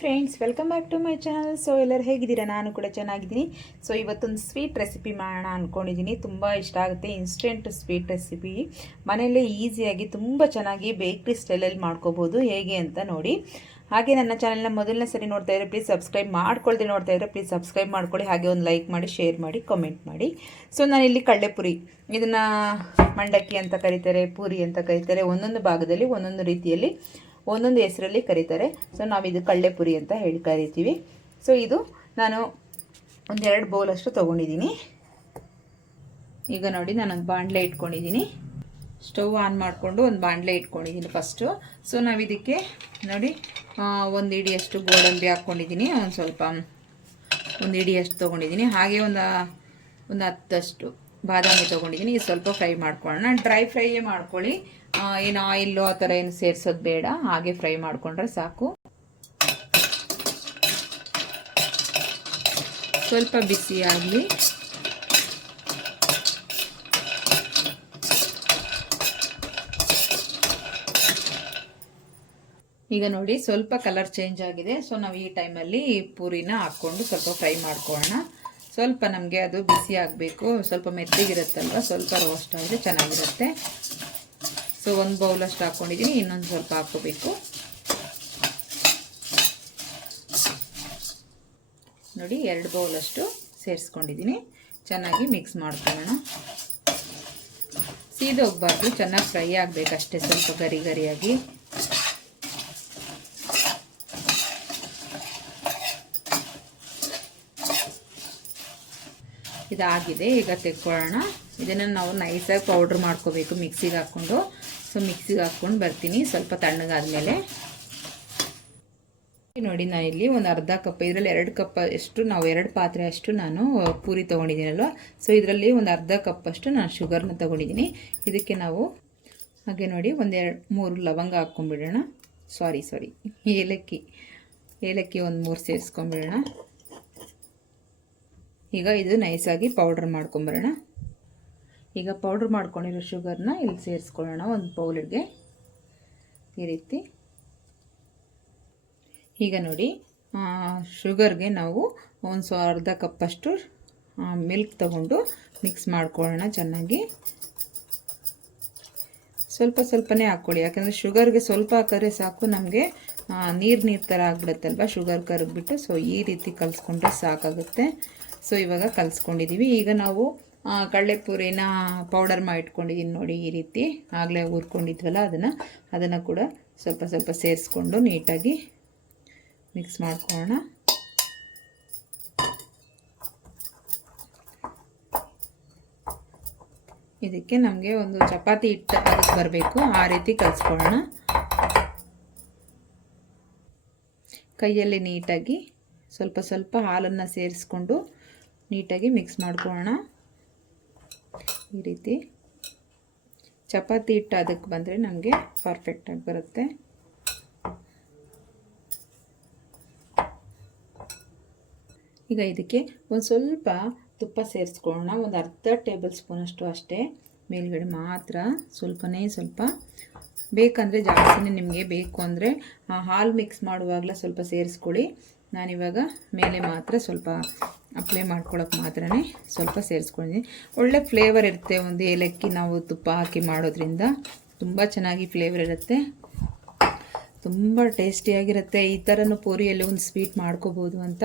Friends welcome back to my channel so ಎಲ್ಲರೂ ಹೇಗಿದ್ದೀರಾ? ನಾನು ಕೂಡ ಚೆನ್ನಾಗಿದ್ದೀನಿ. ಸೊ ಇವತ್ತೊಂದು ಸ್ವೀಟ್ ರೆಸಿಪಿ ಮಾಡೋಣ ಅಂದ್ಕೊಂಡಿದ್ದೀನಿ ತುಂಬ ಇಷ್ಟ ಆಗುತ್ತೆ. ಇನ್ಸ್ಟೆಂಟ್ ಸ್ವೀಟ್ ರೆಸಿಪಿ ಮನೆಯಲ್ಲೇ ಈಸಿಯಾಗಿ ತುಂಬ ಚೆನ್ನಾಗಿ ಬೇಕ್ರಿ ಸ್ಟೈಲಲ್ಲಿ ಮಾಡ್ಕೋಬೋದು. ಹೇಗೆ ಅಂತ ನೋಡಿ. ಹಾಗೆ ನನ್ನ ಚಾನಲ್ನ ಮೊದಲನೇ ಸರಿ ನೋಡ್ತಾ ಇದ್ರೆ ಪ್ಲೀಸ್ ಸಬ್ಸ್ಕ್ರೈಬ್ ಮಾಡ್ಕೊಳ್ದೆ ನೋಡ್ತಾ ಇದ್ರೆ ಪ್ಲೀಸ್ ಸಬ್ಸ್ಕ್ರೈಬ್ ಮಾಡ್ಕೊಳ್ಳಿ. ಹಾಗೆ ಒಂದು ಲೈಕ್ ಮಾಡಿ ಶೇರ್ ಮಾಡಿ ಕಮೆಂಟ್ ಮಾಡಿ. ಸೊ ನಾನಿಲ್ಲಿ ಕಡಲೆಪುರಿ ಇದನ್ನು ಮಂಡಕ್ಕಿ ಅಂತ ಕರೀತಾರೆ, ಪೂರಿ ಅಂತ ಕರೀತಾರೆ. ಒಂದೊಂದು ಭಾಗದಲ್ಲಿ ಒಂದೊಂದು ರೀತಿಯಲ್ಲಿ ಒಂದೊಂದು ಹೆಸರಲ್ಲಿ ಕರೀತಾರೆ. ಸೊ ನಾವು ಇದು ಕಳ್ಳೆಪುರಿ ಅಂತ ಹೇಳಿ ಕರಿತೀವಿ. ಸೊ ಇದು ನಾನು ಒಂದೆರಡು ಬೌಲಷ್ಟು ತೊಗೊಂಡಿದ್ದೀನಿ ಈಗ ನೋಡಿ ನಾನೊಂದು ಬಾಣಲೆ ಇಟ್ಕೊಂಡಿದ್ದೀನಿ ಸ್ಟವ್ ಆನ್ ಮಾಡಿಕೊಂಡು ಒಂದು ಬಾಣಲೆ ಇಟ್ಕೊಂಡಿದ್ದೀನಿ ಫಸ್ಟು ಸೊ ನಾವು ಇದಕ್ಕೆ ನೋಡಿ ಒಂದು ಇಡಿಯಷ್ಟು ಗೋಡಂಬಿ ಹಾಕ್ಕೊಂಡಿದ್ದೀನಿ ಒಂದು ಸ್ವಲ್ಪ, ಒಂದು ಇಡಿಯಷ್ಟು ತೊಗೊಂಡಿದ್ದೀನಿ ಹಾಗೆ ಒಂದು ಒಂದು ಹತ್ತಷ್ಟು. ಬಾದಾಮಿ ತೊಗೊಂಡಿದ್ದೀನಿ. ಇದು ಸ್ವಲ್ಪ ಫ್ರೈ ಮಾಡ್ಕೊಳ್ಳೋಣ. ಡ್ರೈ ಫ್ರೈಯೇ ಮಾಡ್ಕೊಳ್ಳಿ. ಏನು ಆಯಿಲ್ಲು ಆ ಥರ ಏನು ಸೇರಿಸೋದು ಬೇಡ. ಹಾಗೆ ಫ್ರೈ ಮಾಡಿಕೊಂಡ್ರೆ ಸಾಕು. ಸ್ವಲ್ಪ ಬಿಸಿ ಆಗಲಿ. ಈಗ ನೋಡಿ ಸ್ವಲ್ಪ ಕಲರ್ ಚೇಂಜ್ ಆಗಿದೆ. ಸೊ ನಾವು ಈ ಟೈಮಲ್ಲಿ ಪೂರಿನ ಹಾಕ್ಕೊಂಡು ಸ್ವಲ್ಪ ಫ್ರೈ ಮಾಡ್ಕೊಳ್ಳೋಣ. ಸ್ವಲ್ಪ ನಮಗೆ ಅದು ಬಿಸಿ ಆಗಬೇಕು. ಸ್ವಲ್ಪ ಮೆತ್ತಗಿರುತ್ತಲ್ವ? ಸ್ವಲ್ಪ ರೋಸ್ಟ್ ಆದರೆ ಚೆನ್ನಾಗಿರುತ್ತೆ. ಸೊ ಒಂದು ಬೌಲಷ್ಟು ಹಾಕ್ಕೊಂಡಿದ್ದೀನಿ ಇನ್ನೊಂದು ಸ್ವಲ್ಪ ಹಾಕೋಬೇಕು ನೋಡಿ, ಎರಡು ಬೌಲಷ್ಟು ಸೇರಿಸ್ಕೊಂಡಿದ್ದೀನಿ ಚೆನ್ನಾಗಿ ಮಿಕ್ಸ್ ಮಾಡ್ಕೊಳ್ಳೋಣ. ಸೀದೋಗ್ಬಾರ್ದು. ಚೆನ್ನಾಗಿ ಫ್ರೈ ಆಗಬೇಕಷ್ಟೇ ಸ್ವಲ್ಪ ಗರಿ ಗರಿಯಾಗಿ. ಇದಾಗಿದೆ. ಈಗ ತೆಕ್ಕೊಳ್ಳೋಣ. ಇದನ್ನು ನಾವು ನೈಸಾಗಿ ಪೌಡ್ರ್ ಮಾಡ್ಕೋಬೇಕು ಮಿಕ್ಸಿಗೆ ಹಾಕ್ಕೊಂಡು. ಸೊ ಮಿಕ್ಸಿಗೆ ಹಾಕ್ಕೊಂಡು ಬರ್ತೀನಿ. ಸ್ವಲ್ಪ ತಣ್ಣಗಾದಮೇಲೆ. ನೋಡಿ ನಾನು ಇಲ್ಲಿ ಒಂದು ಅರ್ಧ ಕಪ್ ಇದರಲ್ಲಿ ಎರಡು ಕಪ್ ಅಷ್ಟು, ನಾವು ಎರಡು ಪಾತ್ರೆ ಅಷ್ಟು ನಾನು ಪೂರಿ ತೊಗೊಂಡಿದ್ದೀನಲ್ವ? ಸೊ ಇದರಲ್ಲಿ ಒಂದು ಅರ್ಧ ಕಪ್ ಅಷ್ಟು ನಾನು ಶುಗರ್ನ ತೊಗೊಂಡಿದ್ದೀನಿ. ಇದಕ್ಕೆ ನಾವು, ಹಾಗೆ ನೋಡಿ ಒಂದೆರಡು ಮೂರು ಲವಂಗ ಹಾಕ್ಕೊಂಬಿಡೋಣ ಸಾರಿ ಸಾರಿ ಏಲಕ್ಕಿ ಏಲಕ್ಕಿ ಒಂದು ಮೂರು ಸೇರಿಸ್ಕೊಂಬಿಡೋಣ ಈಗ ಇದು ನೈಸಾಗಿ ಪೌಡ್ರ್ ಮಾಡ್ಕೊಂಬರೋಣ. ಈಗ ಪೌಡ್ರ್ ಮಾಡ್ಕೊಂಡಿರೋ ಶುಗರ್ನ ಇಲ್ಲಿ ಸೇರಿಸ್ಕೊಳ್ಳೋಣ ಒಂದು ಬೌಲಿಗೆ ಈ ರೀತಿ. ಈಗ ನೋಡಿ ಶುಗರ್ಗೆ ನಾವು ಒಂದು ಸೊ ಅರ್ಧ ಕಪ್ಪಷ್ಟು ಮಿಲ್ಕ್ ತಗೊಂಡು ಮಿಕ್ಸ್ ಮಾಡ್ಕೊಳ್ಳೋಣ ಚೆನ್ನಾಗಿ. ಸ್ವಲ್ಪ ಸ್ವಲ್ಪನೇ ಹಾಕ್ಕೊಳ್ಳಿ, ಯಾಕಂದರೆ ಶುಗರ್ಗೆ ಸ್ವಲ್ಪ ಹಾಕಿದ್ರೆ ಸಾಕು, ನಮಗೆ ನೀರು ನೀರು ಥರ ಆಗ್ಬಿಡುತ್ತಲ್ವ ಶುಗರ್ ಕರಗ್ಬಿಟ್ಟು ಸೊ ಈ ರೀತಿ ಕಲಿಸ್ಕೊಂಡ್ರೆ ಸಾಕಾಗುತ್ತೆ. ಸೊ ಇವಾಗ ಕಲಿಸ್ಕೊಂಡಿದ್ದೀವಿ ಈಗ ನಾವು ಕಡಲೆಪುರಿನ ಪೌಡರ್ ಮಾಡಿ ಇಟ್ಕೊಂಡಿದ್ದೀನಿ ನೋಡಿ ಈ ರೀತಿ. ಆಗಲೇ ಹುರ್ಕೊಂಡಿದ್ವಲ್ಲ ಅದನ್ನು. ಅದನ್ನು ಕೂಡ ಸ್ವಲ್ಪ ಸ್ವಲ್ಪ ಸೇರಿಸ್ಕೊಂಡು ನೀಟಾಗಿ ಮಿಕ್ಸ್ ಮಾಡ್ಕೊಳ್ಳೋಣ. ಇದಕ್ಕೆ ನಮಗೆ ಒಂದು ಚಪಾತಿ ಹಿಟ್ಟು ಅದಕ್ಕೆ ಬರಬೇಕು. ಆ ರೀತಿ ಕಲಿಸ್ಕೊಳ್ಳೋಣ. ಕೈಯಲ್ಲಿ ನೀಟಾಗಿ ಸ್ವಲ್ಪ ಸ್ವಲ್ಪ ಹಾಲನ್ನು ಸೇರಿಸ್ಕೊಂಡು ನೀಟಾಗಿ ಮಿಕ್ಸ್ ಮಾಡ್ಕೊಳ್ಳೋಣ. ಈ ರೀತಿ. ಚಪಾತಿ ಹಿಟ್ಟು ಅದಕ್ಕೆ ಬಂದರೆ ನಮಗೆ ಪರ್ಫೆಕ್ಟಾಗಿ ಬರುತ್ತೆ. ಈಗ ಇದಕ್ಕೆ ಒಂದು ಸ್ವಲ್ಪ ತುಪ್ಪ ಸೇರಿಸ್ಕೊಳ್ಳೋಣ. ಒಂದು ಅರ್ಧ ಟೇಬಲ್ ಸ್ಪೂನಷ್ಟು ಅಷ್ಟೇ ಮೇಲ್ಗಡೆ ಮಾತ್ರ ಸ್ವಲ್ಪನೇ ಸ್ವಲ್ಪ. ಬೇಕಂದರೆ ಜಾಸ್ತಿನೇ ನಿಮಗೆ ಬೇಕು ಅಂದರೆ ಹಾಲು ಮಿಕ್ಸ್ ಮಾಡುವಾಗಲೇ ಸ್ವಲ್ಪ ಸೇರಿಸ್ಕೊಳ್ಳಿ. ನಾನಿವಾಗ ಮೇಲೆ ಮಾತ್ರ ಸ್ವಲ್ಪ ಅಪ್ಲೈ ಮಾಡ್ಕೊಳ್ಳೋಕೆ ಮಾತ್ರ ಸ್ವಲ್ಪ ಸೇರಿಸ್ಕೊಂಡಿದ್ದೀನಿ. ಒಳ್ಳೆ ಫ್ಲೇವರ್ ಇರುತ್ತೆ ಒಂದು ಏಲಕ್ಕಿ ನಾವು ತುಪ್ಪ ಹಾಕಿ ಮಾಡೋದ್ರಿಂದ. ತುಂಬ ಚೆನ್ನಾಗಿ ಫ್ಲೇವರ್ ಇರುತ್ತೆ. ತುಂಬ ಟೇಸ್ಟಿಯಾಗಿರುತ್ತೆ ಈ ಥರನೂ ಪೂರಿಯಲ್ಲಿ ಒಂದು ಸ್ವೀಟ್ ಮಾಡ್ಕೋಬೋದು ಅಂತ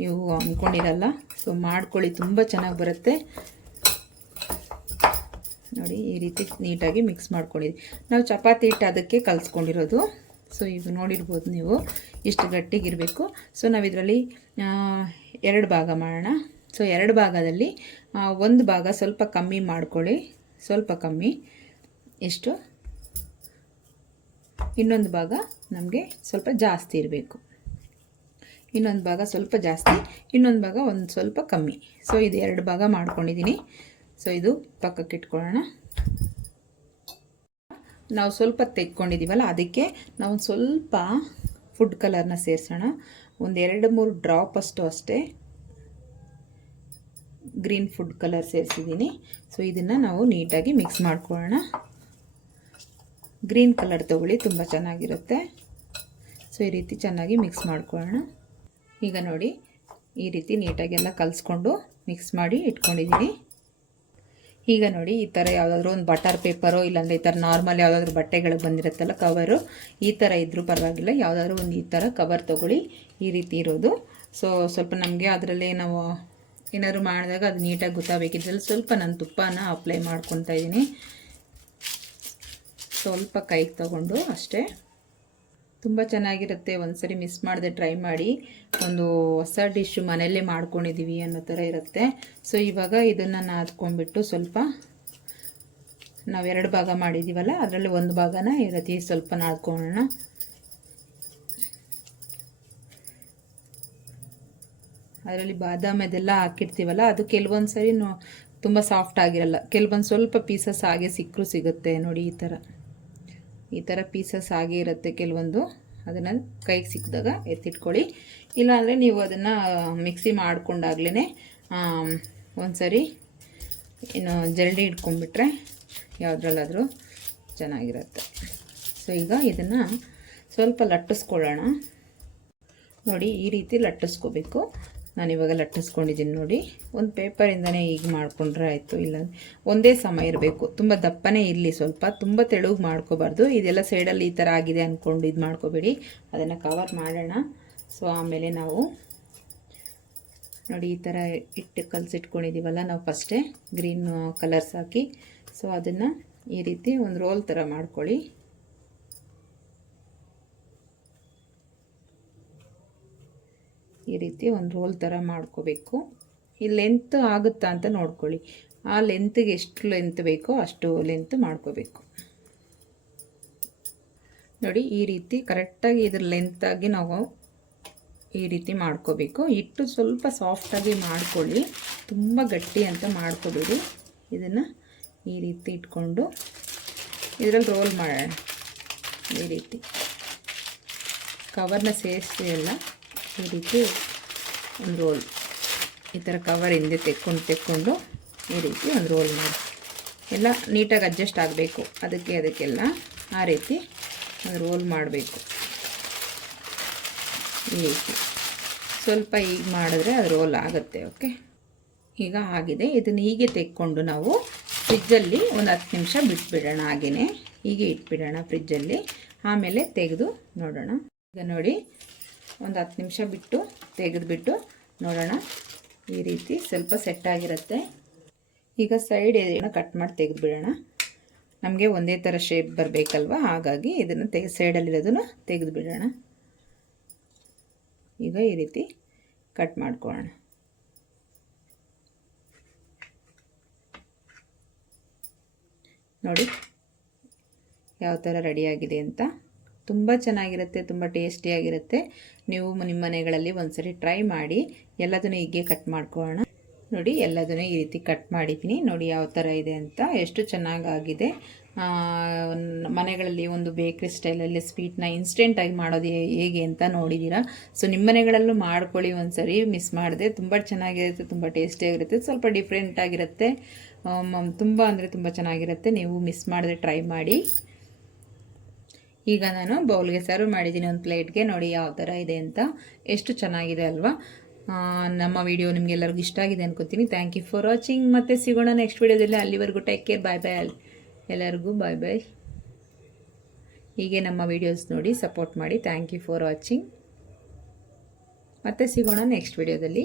ನೀವು ಅಂದ್ಕೊಂಡಿರಲ್ಲ ಸೊ ಮಾಡ್ಕೊಳ್ಳಿ. ತುಂಬ ಚೆನ್ನಾಗಿ ಬರುತ್ತೆ. ನೋಡಿ, ಈ ರೀತಿ ನೀಟಾಗಿ ಮಿಕ್ಸ್ ಮಾಡ್ಕೊಂಡಿದ್ದೀವಿ ನಾವು ಚಪಾತಿ ಹಿಟ್ಟು ಅದಕ್ಕೆ ಕಲಿಸ್ಕೊಂಡಿರೋದು. ಸೊ ಇದು ನೋಡಿರ್ಬೋದು ನೀವು, ಇಷ್ಟು ಗಟ್ಟಿಗಿರಬೇಕು. ಸೊ ನಾವು ಇದರಲ್ಲಿ ಎರಡು ಭಾಗ ಮಾಡೋಣ. ಸೊ ಎರಡು ಭಾಗದಲ್ಲಿ ಒಂದು ಭಾಗ ಸ್ವಲ್ಪ ಕಮ್ಮಿ ಮಾಡ್ಕೊಳ್ಳಿ. ಸ್ವಲ್ಪ ಕಮ್ಮಿ. ಎಷ್ಟು? ಇನ್ನೊಂದು ಭಾಗ ನಮಗೆ ಸ್ವಲ್ಪ ಜಾಸ್ತಿ ಇರಬೇಕು. ಇನ್ನೊಂದು ಭಾಗ ಸ್ವಲ್ಪ ಜಾಸ್ತಿ, ಇನ್ನೊಂದು ಭಾಗ ಒಂದು ಸ್ವಲ್ಪ ಕಮ್ಮಿ. ಸೊ ಇದು ಎರಡು ಭಾಗ ಮಾಡ್ಕೊಂಡಿದ್ದೀನಿ. ಸೊ ಇದು ಪಕ್ಕಕ್ಕೆ ಇಟ್ಕೊಳ್ಳೋಣ ನಾವು ಸ್ವಲ್ಪ ತೆಕ್ಕೊಂಡಿದ್ದೀವಲ್ಲ ಅದಕ್ಕೆ ನಾವು ಸ್ವಲ್ಪ ಫುಡ್ ಕಲರ್ನ ಸೇರಿಸೋಣ. ಒಂದು ಎರಡು ಮೂರು ಡ್ರಾಪ್ ಅಷ್ಟು ಅಷ್ಟೇ ಗ್ರೀನ್ ಫುಡ್ ಕಲರ್ ಸೇರಿಸಿದ್ದೀನಿ. ಸೊ ಇದನ್ನು ನಾವು ನೀಟಾಗಿ ಮಿಕ್ಸ್ ಮಾಡ್ಕೊಳ್ಳೋಣ. ಗ್ರೀನ್ ಕಲರ್ ತೊಗೊಳ್ಳಿ, ತುಂಬ ಚೆನ್ನಾಗಿರುತ್ತೆ. ಸೊ ಈ ರೀತಿ ಚೆನ್ನಾಗಿ ಮಿಕ್ಸ್ ಮಾಡ್ಕೊಳ್ಳೋಣ. ಈಗ ನೋಡಿ, ಈ ರೀತಿ ನೀಟಾಗೆಲ್ಲ ಕಲಿಸ್ಕೊಂಡು ಮಿಕ್ಸ್ ಮಾಡಿ ಇಟ್ಕೊಂಡಿದ್ದೀನಿ ಈಗ ನೋಡಿ ಈ ಥರ ಯಾವುದಾದ್ರೂ ಒಂದು ಬಟರ್ ಪೇಪರು ಇಲ್ಲಾಂದರೆ ಈ ಥರ ನಾರ್ಮಲ್ ಯಾವುದಾದ್ರೂ ಬಟ್ಟೆಗಳು ಬಂದಿರುತ್ತಲ್ಲ ಕವರು ಈ ಥರ ಇದ್ದರೂ ಪರವಾಗಿಲ್ಲ. ಯಾವುದಾದ್ರೂ ಒಂದು ಈ ಥರ ಕವರ್ ತೊಗೊಳ್ಳಿ, ಈ ರೀತಿ ಇರೋದು. ಸೊ ಸ್ವಲ್ಪ ನಮಗೆ ಅದರಲ್ಲಿ ನಾವು ಏನಾದರೂ ಮಾಡಿದಾಗ ಅದು ನೀಟಾಗಿ ಗೊತ್ತಾಗಬೇಕಿದ್ರಲ್ಲಿ ಸ್ವಲ್ಪ ನಾನು ತುಪ್ಪನ ಅಪ್ಲೈ ಮಾಡ್ಕೊತಾ ಇದ್ದೀನಿ ಸ್ವಲ್ಪ ಕೈಗೆ ತಗೊಂಡು ಅಷ್ಟೇ. ತುಂಬ ಚೆನ್ನಾಗಿರುತ್ತೆ. ಒಂದ್ಸರಿ ಮಿಸ್ ಮಾಡದೆ ಟ್ರೈ ಮಾಡಿ. ಒಂದು ಹೊಸ ಡಿಶ್ ಮನೆಯಲ್ಲೇ ಮಾಡ್ಕೊಂಡಿದ್ದೀವಿ ಅನ್ನೋ ಥರ ಇರುತ್ತೆ. ಸೊ ಇವಾಗ ಇದನ್ನು ನಾದ್ಕೊಂಡ್ಬಿಟ್ಟು ಸ್ವಲ್ಪ ನಾವು ಎರಡು ಭಾಗ ಮಾಡಿದ್ದೀವಲ್ಲ ಅದರಲ್ಲಿ ಒಂದು ಭಾಗನ ಈ ರೀತಿ ಸ್ವಲ್ಪ ನಾದ್ಕೊಳ್ಳೋಣ. ಅದರಲ್ಲಿ ಬಾದಾಮಿ ಅದೆಲ್ಲ ಹಾಕಿರ್ತೀವಲ್ಲ, ಅದು ಕೆಲವೊಂದು ಸರಿ ತುಂಬ ಸಾಫ್ಟ್ ಆಗಿರಲ್ಲ. ಕೆಲವೊಂದು ಸ್ವಲ್ಪ ಪೀಸಸ್ ಹಾಗೆ ಸಿಕ್ಕರೂ ಸಿಗುತ್ತೆ ನೋಡಿ ಈ ಥರ ಈ ಥರ ಪೀಸಸ್ ಆಗಿ ಇರುತ್ತೆ ಕೆಲವೊಂದು. ಅದನ್ನು ಕೈಗೆ ಸಿಕ್ಕಿದಾಗ ಎತ್ತಿಟ್ಕೊಳ್ಳಿ. ಇಲ್ಲಾಂದರೆ ನೀವು ಅದನ್ನು ಮಿಕ್ಸಿ ಮಾಡಿಕೊಂಡಾಗ್ಲೇ ಒಂದು ಸರಿ ಇನ್ನು ಜರಡಿ ಇಟ್ಕೊಂಡ್ಬಿಟ್ರೆ ಯಾವುದ್ರಲ್ಲಾದರೂ ಚೆನ್ನಾಗಿರುತ್ತೆ. ಸೊ ಈಗ ಇದನ್ನು ಸ್ವಲ್ಪ ಲಟ್ಟಿಸ್ಕೊಳ್ಳೋಣ. ನೋಡಿ, ಈ ರೀತಿ ಲಟ್ಟಿಸ್ಕೋಬೇಕು. ನಾನು ಇವಾಗ ಲಟ್ಟಿಸ್ಕೊಂಡಿದ್ದೀನಿ ನೋಡಿ. ಒಂದು ಪೇಪರಿಂದನೇ ಈಗ ಮಾಡಿಕೊಂಡ್ರೆ ಆಯಿತು. ಇಲ್ಲ, ಒಂದೇ ಸಮ ಇರಬೇಕು. ತುಂಬ ದಪ್ಪನೇ ಇರಲಿ ಸ್ವಲ್ಪ. ತುಂಬ ತೆಳುಗೆ ಮಾಡ್ಕೋಬಾರ್ದು. ಇದೆಲ್ಲ ಸೈಡಲ್ಲಿ ಈ ಥರ ಆಗಿದೆ ಅಂದ್ಕೊಂಡು ಇದು ಮಾಡ್ಕೋಬೇಡಿ. ಅದನ್ನು ಕವರ್ ಮಾಡೋಣ. ಸೊ ಆಮೇಲೆ ನಾವು ನೋಡಿ ಈ ಥರ ಇಟ್ಟು ಕಲಸಿಟ್ಕೊಂಡಿದ್ದೀವಲ್ಲ ನಾವು ಫಸ್ಟೇ ಗ್ರೀನ್ ಕಲರ್ಸ್ ಹಾಕಿ. ಸೊ ಅದನ್ನು ಈ ರೀತಿ ಒಂದು ರೋಲ್ ಥರ ಮಾಡ್ಕೊಳ್ಳಿ. ಈ ರೀತಿ ಒಂದು ರೋಲ್ ಥರ ಮಾಡ್ಕೋಬೇಕು. ಈ ಲೆಂತ್ ಆಗುತ್ತಾ ಅಂತ ನೋಡ್ಕೊಳ್ಳಿ. ಆ ಲೆಂತ್ಗೆ ಎಷ್ಟು ಲೆಂತ್ ಬೇಕೋ ಅಷ್ಟು ಲೆಂತ್ ಮಾಡ್ಕೋಬೇಕು. ನೋಡಿ, ಈ ರೀತಿ ಕರೆಕ್ಟಾಗಿ ಇದ್ರ ಲೆಂತಾಗಿ ನಾವು ಈ ರೀತಿ ಮಾಡ್ಕೋಬೇಕು. ಇಟ್ಟು ಸ್ವಲ್ಪ ಸಾಫ್ಟಾಗಿ ಮಾಡ್ಕೊಳ್ಳಿ. ತುಂಬ ಗಟ್ಟಿ ಅಂತ ಮಾಡ್ಕೋಬೇಡಿ. ಇದನ್ನು ಈ ರೀತಿ ಇಟ್ಕೊಂಡು ಇದರಲ್ಲಿ ರೋಲ್ ಮಾಡೋಣ ಈ ರೀತಿ. ಕವರ್ನ ಸೇರಿಸಿ ಎಲ್ಲ. ಈ ರೀತಿ ಒಂದು ರೋಲ್ ಈ ಥರ ಕವರ್ ಹಿಂದೆ ತೆಕ್ಕೊಂಡು ತೆಕ್ಕೊಂಡು ಈ ರೀತಿ ಒಂದು ರೋಲ್ ಮಾಡಿ. ಎಲ್ಲ ನೀಟಾಗಿ ಅಡ್ಜಸ್ಟ್ ಆಗಬೇಕು. ಅದಕ್ಕೆ ಅದಕ್ಕೆಲ್ಲ ಆ ರೀತಿ ಒಂದು ರೋಲ್ ಮಾಡಬೇಕು. ಈ ರೀತಿ. ಸ್ವಲ್ಪ ಈಗ ಮಾಡಿದ್ರೆ ಅದು ರೋಲ್ ಆಗುತ್ತೆ ಓಕೆ ಈಗ ಆಗಿದೆ. ಇದನ್ನು ಹೀಗೆ ತೆಕ್ಕೊಂಡು ನಾವು ಫ್ರಿಜ್ಜಲ್ಲಿ ಒಂದು ಹತ್ತು ನಿಮಿಷ ಬಿಟ್ಬಿಡೋಣ ಹಾಗೆಯೇ ಹೀಗೆ ಇಟ್ಬಿಡೋಣ ಫ್ರಿಜ್ಜಲ್ಲಿ ಆಮೇಲೆ ತೆಗೆದು ನೋಡೋಣ. ಈಗ ನೋಡಿ ಒಂದು ಹತ್ತು ನಿಮಿಷ ಬಿಟ್ಟು ತೆಗೆದುಬಿಟ್ಟು ನೋಡೋಣ. ಈ ರೀತಿ ಸ್ವಲ್ಪ ಸೆಟ್ ಆಗಿರುತ್ತೆ. ಈಗ ಸೈಡ್ ಏನೋ ಕಟ್ ಮಾಡಿ ತೆಗೆದುಬಿಡೋಣ. ನಮಗೆ ಒಂದೇ ಥರ ಶೇಪ್ ಬರಬೇಕಲ್ವ? ಹಾಗಾಗಿ ಇದನ್ನು ತೆಗೆ ಸೈಡಲ್ಲಿರೋದನ್ನು ತೆಗೆದುಬಿಡೋಣ. ಈಗ ಈ ರೀತಿ ಕಟ್ ಮಾಡ್ಕೊಳ್ಳೋಣ. ನೋಡಿ, ಯಾವ ಥರ ರೆಡಿಯಾಗಿದೆ ಅಂತ. ತುಂಬ ಚೆನ್ನಾಗಿರುತ್ತೆ, ತುಂಬ ಟೇಸ್ಟಿಯಾಗಿರುತ್ತೆ. ನೀವು ನಿಮ್ಮ ಮನೆಗಳಲ್ಲಿ ಒಂದ್ಸರಿ ಟ್ರೈ ಮಾಡಿ, ಎಲ್ಲದನ್ನು ಹೀಗೆ ಕಟ್ ಮಾಡ್ಕೊಳ್ಳೋಣ. ನೋಡಿ, ಎಲ್ಲದನ್ನು ಈ ರೀತಿ ಕಟ್ ಮಾಡಿದ್ದೀನಿ. ನೋಡಿ ಯಾವ ಥರ ಇದೆ ಅಂತ, ಎಷ್ಟು ಚೆನ್ನಾಗಾಗಿದೆ. ಮನೆಗಳಲ್ಲಿ ಒಂದು ಬೇಕ್ರಿ ಸ್ಟೈಲಲ್ಲಿ ಸ್ವೀಟ್ನ ಇನ್ಸ್ಟೆಂಟಾಗಿ ಮಾಡೋದು ಹೇಗೆ ಅಂತ ನೋಡಿದ್ದೀರಾ. ಸೊ ನಿಮ್ಮ ಮನೆಗಳಲ್ಲೂ ಮಾಡ್ಕೊಳ್ಳಿ ಒಂದು ಸರಿ ಮಿಸ್ ಮಾಡಿದೆ ತುಂಬ ಚೆನ್ನಾಗಿರುತ್ತೆ, ತುಂಬ ಟೇಸ್ಟಿಯಾಗಿರುತ್ತೆ, ಸ್ವಲ್ಪ ಡಿಫ್ರೆಂಟಾಗಿರುತ್ತೆ ತುಂಬ ಅಂದರೆ ತುಂಬ ಚೆನ್ನಾಗಿರುತ್ತೆ. ನೀವು ಮಿಸ್ ಮಾಡಿದ್ರೆ ಟ್ರೈ ಮಾಡಿ. ಈಗ ನಾನು ಬೌಲ್ಗೆ ಸರ್ವ್ ಮಾಡಿದ್ದೀನಿ ಒಂದು ಪ್ಲೇಟ್ಗೆ. ನೋಡಿ ಯಾವ ಥರ ಇದೆ ಅಂತ. ಎಷ್ಟು ಚೆನ್ನಾಗಿದೆ ಅಲ್ವಾ? ನಮ್ಮ ವಿಡಿಯೋ ನಿಮಗೆಲ್ಲರಿಗೂ ಇಷ್ಟ ಆಗಿದೆ ಅನ್ಕೋತೀನಿ. ಥ್ಯಾಂಕ್ ಯು ಫಾರ್ ವಾಚಿಂಗ್ ಮತ್ತೆ ಸಿಗೋಣ ನೆಕ್ಸ್ಟ್ ವಿಡಿಯೋದಲ್ಲಿ. ಅಲ್ಲಿವರೆಗೂ ಟೇಕ್ ಕೇರ್ ಬಾಯ್ ಬಾಯ್ ಎಲ್ಲರಿಗೂ ಬಾಯ್ ಬಾಯ್ ಹೀಗೆ ನಮ್ಮ ವಿಡಿಯೋಸ್ ನೋಡಿ ಸಪೋರ್ಟ್ ಮಾಡಿ. ಥ್ಯಾಂಕ್ ಯು ಫಾರ್ ವಾಚಿಂಗ್ ಮತ್ತೆ ಸಿಗೋಣ ನೆಕ್ಸ್ಟ್ ವಿಡಿಯೋದಲ್ಲಿ.